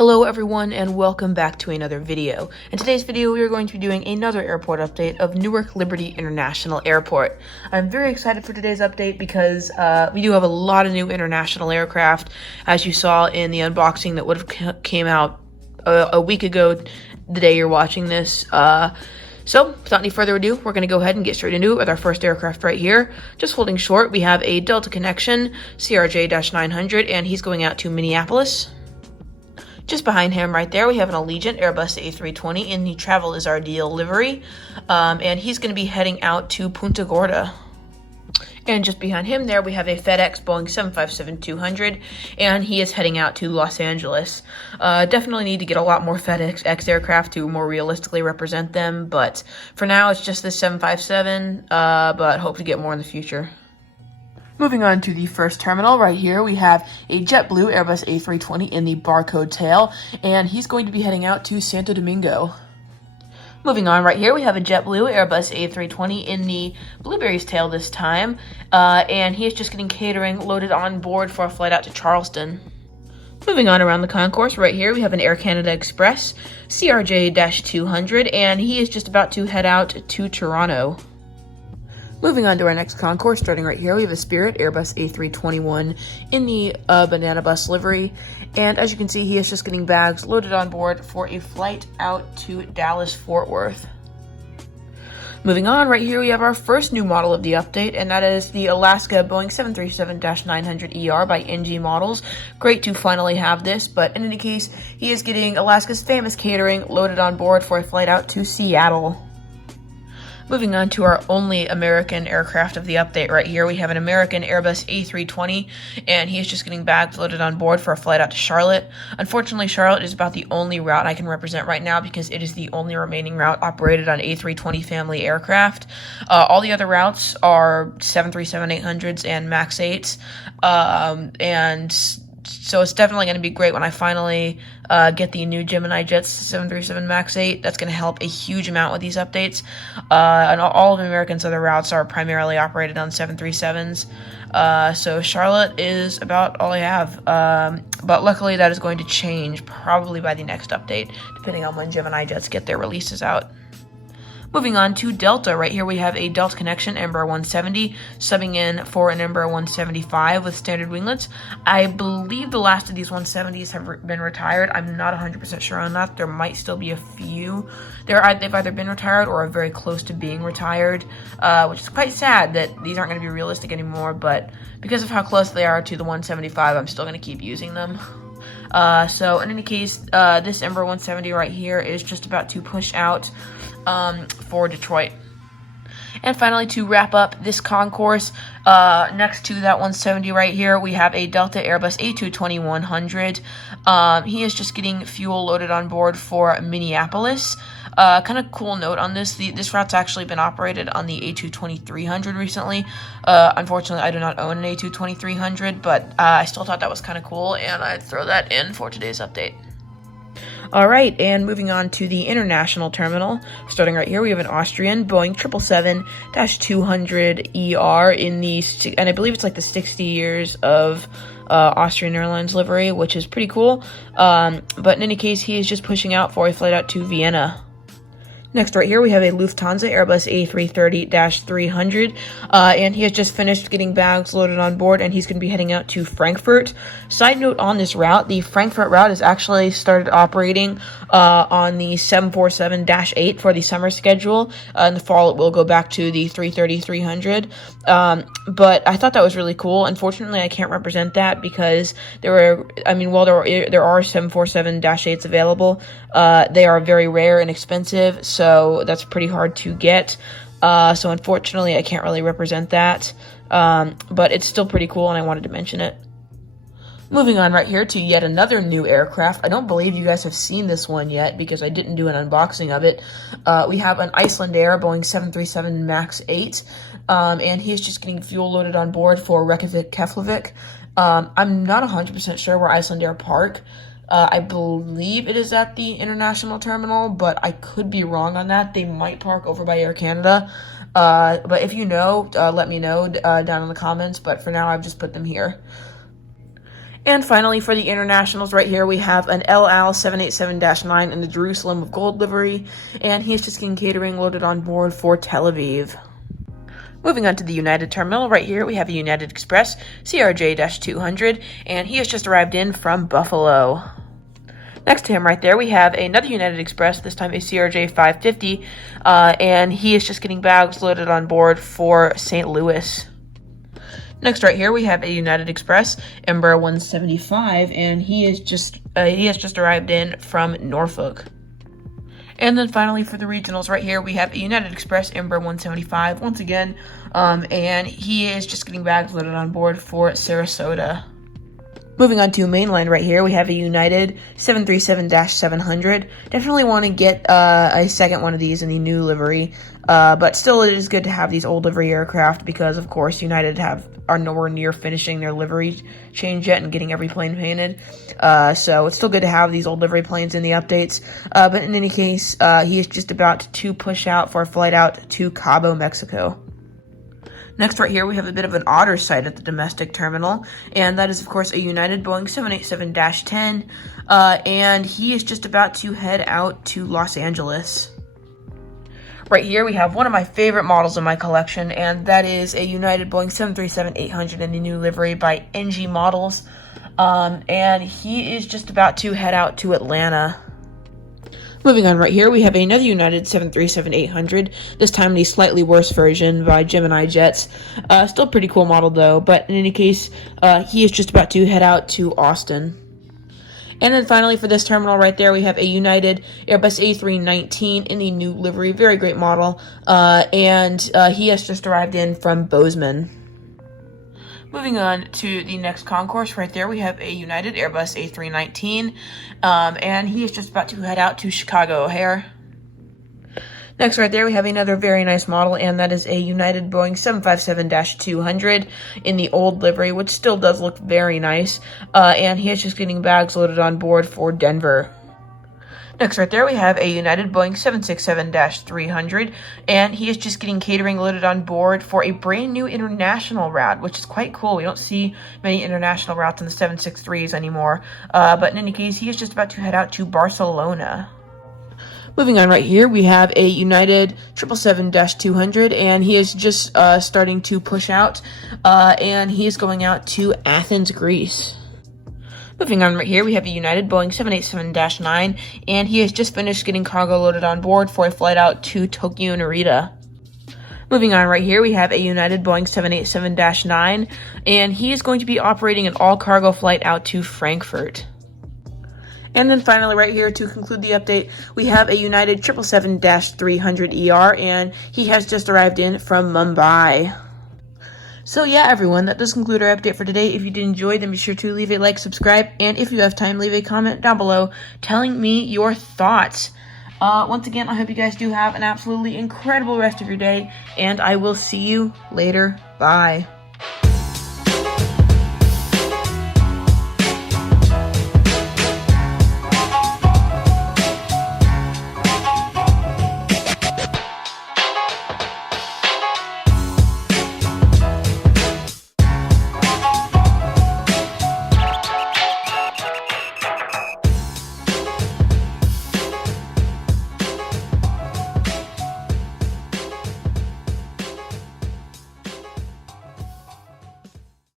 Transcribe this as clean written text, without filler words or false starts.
Hello everyone and welcome back to another video. In today's video we are going to be doing another airport update of Newark Liberty International Airport. I'm very excited for today's update because we do have a lot of new international aircraft, as you saw in the unboxing that would have came out a week ago the day you're watching this. So, without any further ado, we're going to go ahead and get straight into it with our first aircraft right here. Just holding short, we have a Delta Connection CRJ-900 and he's going out to Minneapolis. Just behind him right there, we have an Allegiant Airbus A320 in the Travel is Our Deal livery, and he's going to be heading out to Punta Gorda. And just behind him there, we have a FedEx Boeing 757-200, and he is heading out to Los Angeles. Definitely need to get a lot more FedEx aircraft to more realistically represent them, but for now it's just the 757, but hope to get more in the future. Moving on to the first terminal, right here we have a JetBlue Airbus A320 in the barcode tail, and he's going to be heading out to Santo Domingo. Moving on, right here we have a JetBlue Airbus A320 in the Blueberries tail this time, and he is just getting catering loaded on board for a flight out to Charleston. Moving on around the concourse, right here we have an Air Canada Express CRJ-200, and he is just about to head out to Toronto. Moving on to our next concourse, starting right here, we have a Spirit Airbus A321 in the banana bus livery. And as you can see, he is just getting bags loaded on board for a flight out to Dallas-Fort Worth. Moving on, right here we have our first new model of the update, and that is the Alaska Boeing 737-900ER by NG Models. Great to finally have this, but in any case, he is getting Alaska's famous catering loaded on board for a flight out to Seattle. Moving on to our only American aircraft of the update right here, we have an American Airbus A320, and he is just getting bags loaded on board for a flight out to Charlotte. Unfortunately, Charlotte is about the only route I can represent right now because it is the only remaining route operated on A320 family aircraft. All the other routes are 737-800s and MAX 8s, and so it's definitely going to be great when I finally get the new Gemini Jets 737 MAX 8. That's going to help a huge amount with these updates. And all of American's other routes are primarily operated on 737s. So Charlotte is about all I have. But luckily that is going to change probably by the next update, depending on when Gemini Jets get their releases out. Moving on to Delta, right here we have a Delta Connection Embraer 170 subbing in for an Embraer 175 with standard winglets. I believe the last of these 170s have been retired. I'm not 100% sure on that. There might still be a few. They've either been retired or are very close to being retired, which is quite sad that these aren't going to be realistic anymore, but because of how close they are to the 175, I'm still going to keep using them. So in any case, this Embraer 170 right here is just about to push out for Detroit. And finally, to wrap up this concourse, next to that 170 right here, we have a Delta Airbus A2 2100. He is just getting fuel loaded on board for Minneapolis. Kind of cool note on this, this route's actually been operated on the A2 2300 recently. Unfortunately, I do not own an A2 2300, but I still thought that was kind of cool, and I'd throw that in for today's update. Alright, and moving on to the international terminal. Starting right here, we have an Austrian Boeing 777-200ER in the, and I believe it's like the 60 years of Austrian Airlines livery, which is pretty cool. But in any case, he is just pushing out for a flight out to Vienna. Next, right here, we have a Lufthansa Airbus A330-300, and he has just finished getting bags loaded on board, and he's going to be heading out to Frankfurt. Side note on this route, the Frankfurt route has actually started operating on the 747-8 for the summer schedule. In the fall, it will go back to the 330-300, but I thought that was really cool. Unfortunately, I can't represent that because while there are 747-8s available, they are very rare and expensive, so that's pretty hard to get. So unfortunately, I can't really represent that, but it's still pretty cool, and I wanted to mention it. Moving on right here to yet another new aircraft. I don't believe you guys have seen this one yet because I didn't do an unboxing of it. We have an Icelander Boeing 737 MAX 8, and he is just getting fuel loaded on board for Reykjavik, Keflavik. I'm not 100% sure where Icelander park. I believe it is at the international terminal, but I could be wrong on that. They might park over by Air Canada. But if you know, let me know down in the comments. But for now, I've just put them here. And finally, for the internationals right here, we have an El Al 787-9 in the Jerusalem with gold livery, and he is just getting catering loaded on board for Tel Aviv. Moving on to the United terminal, right here we have a United Express CRJ-200, and he has just arrived in from Buffalo. Next to him right there, we have another United Express, this time a CRJ-550, and he is just getting bags loaded on board for St. Louis. Next right here, we have a United Express Embraer 175, and he has just arrived in from Norfolk. And then finally for the regionals right here, we have a United Express Embraer 175 once again, and he is just getting bags loaded on board for Sarasota. Moving on to mainline right here, we have a United 737-700. Definitely want to get a second one of these in the new livery, but still it is good to have these old livery aircraft because, of course, United are nowhere near finishing their livery change yet and getting every plane painted. So it's still good to have these old livery planes in the updates. But in any case, he is just about to push out for a flight out to Cabo, Mexico. Next right here, we have a bit of an odder sight at the domestic terminal, and that is, of course, a United Boeing 787-10, and he is just about to head out to Los Angeles. Right here, we have one of my favorite models in my collection, and that is a United Boeing 737-800 in the new livery by NG Models, and he is just about to head out to Atlanta. Moving on right here, we have another United 737-800, this time the slightly worse version by Gemini Jets. Still pretty cool model though, but in any case, he is just about to head out to Austin. And then finally for this terminal right there, we have a United Airbus A319 in the new livery, very great model, and he has just arrived in from Bozeman. Moving on to the next concourse, right there we have a United Airbus A319, and he is just about to head out to Chicago O'Hare. Next right there we have another very nice model, and that is a United Boeing 757-200 in the old livery, which still does look very nice, and he is just getting bags loaded on board for Denver. Next right there we have a United Boeing 767-300, and he is just getting catering loaded on board for a brand new international route, which is quite cool. We don't see many international routes in the 763s anymore, but in any case, he is just about to head out to Barcelona. Moving on right here, we have a United 777-200, and he is just starting to push out, and he is going out to Athens, Greece. Moving on right here, we have a United Boeing 787-9, and he has just finished getting cargo loaded on board for a flight out to Tokyo Narita. Moving on right here, we have a United Boeing 787-9, and he is going to be operating an all-cargo flight out to Frankfurt. And then finally right here, to conclude the update, we have a United 777-300ER, and he has just arrived in from Mumbai. So yeah, everyone, that does conclude our update for today. If you did enjoy, then be sure to leave a like, subscribe, and if you have time, leave a comment down below telling me your thoughts. Once again, I hope you guys do have an absolutely incredible rest of your day, and I will see you later. Bye.